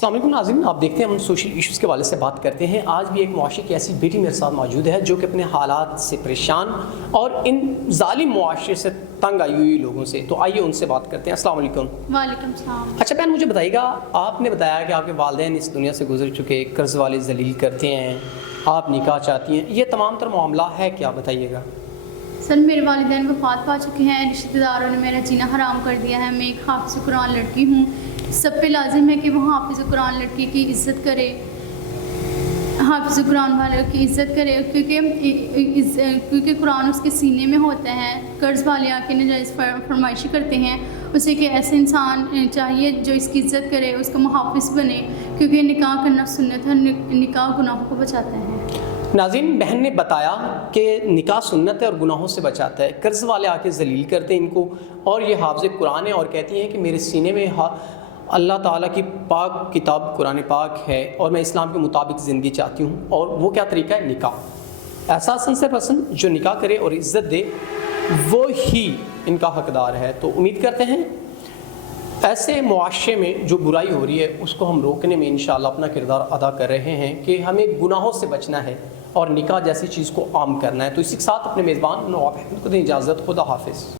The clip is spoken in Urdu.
السلام علیکم ناظرین، آپ دیکھتے ہیں ہم سوشل ایشوز کے حوالے سے بات کرتے ہیں۔ آج بھی ایک معاشرے کی ایسی بیٹی میرے ساتھ موجود ہے جو کہ اپنے حالات سے پریشان اور ان ظالم معاشرے سے تنگ آئی ہوئی لوگوں سے، تو آئیے ان سے بات کرتے ہیں۔ السلام علیکم۔ وعلیکم السلام۔ اچھا بہن، مجھے بتائیے گا، آپ نے بتایا کہ آپ کے والدین اس دنیا سے گزر چکے، قرض والے ذلیل کرتے ہیں، آپ نکاح چاہتی ہیں، یہ تمام تر معاملہ ہے کیا؟ بتائیے گا۔ سر، میرے والدین وفات پا چکے ہیں، رشتہ داروں نے میرا جینا حرام کر دیا ہے۔ میں ایک حافظ قرآن لڑکی ہوں، سب پہ لازم ہے کہ وہ حافظ قرآن لڑکی کی عزت کرے، حافظ قرآن والوں کی عزت کرے، کیونکہ قرآن اس کے سینے میں ہوتا ہے۔ قرض والے آ کے ناجائز فرمائشی کرتے ہیں، اسے کہ ایسے انسان چاہیے جو اس کی عزت کرے، اس کا محافظ بنے، کیونکہ نکاح کرنا سنت ہے، نکاح گناہوں کو بچاتا ہے۔ ناظرین، بہن نے بتایا کہ نکاح سنت ہے اور گناہوں سے بچاتا ہے۔ قرض والے آ کے ذلیل کرتے ہیں ان کو، اور یہ حافظ قرآن ہے اور کہتی ہیں کہ میرے سینے میں اللہ تعالیٰ کی پاک کتاب قرآن پاک ہے اور میں اسلام کے مطابق زندگی چاہتی ہوں، اور وہ کیا طریقہ ہے؟ نکاح۔ ایسا سنسر پرسن جو نکاح کرے اور عزت دے وہ ہی ان کا حقدار ہے۔ تو امید کرتے ہیں ایسے معاشرے میں جو برائی ہو رہی ہے اس کو ہم روکنے میں انشاءاللہ اپنا کردار ادا کر رہے ہیں کہ ہمیں گناہوں سے بچنا ہے اور نکاح جیسی چیز کو عام کرنا ہے۔ تو اسی کے ساتھ اپنے میزبان نواب احمد کو دیں اجازت۔ خدا حافظ۔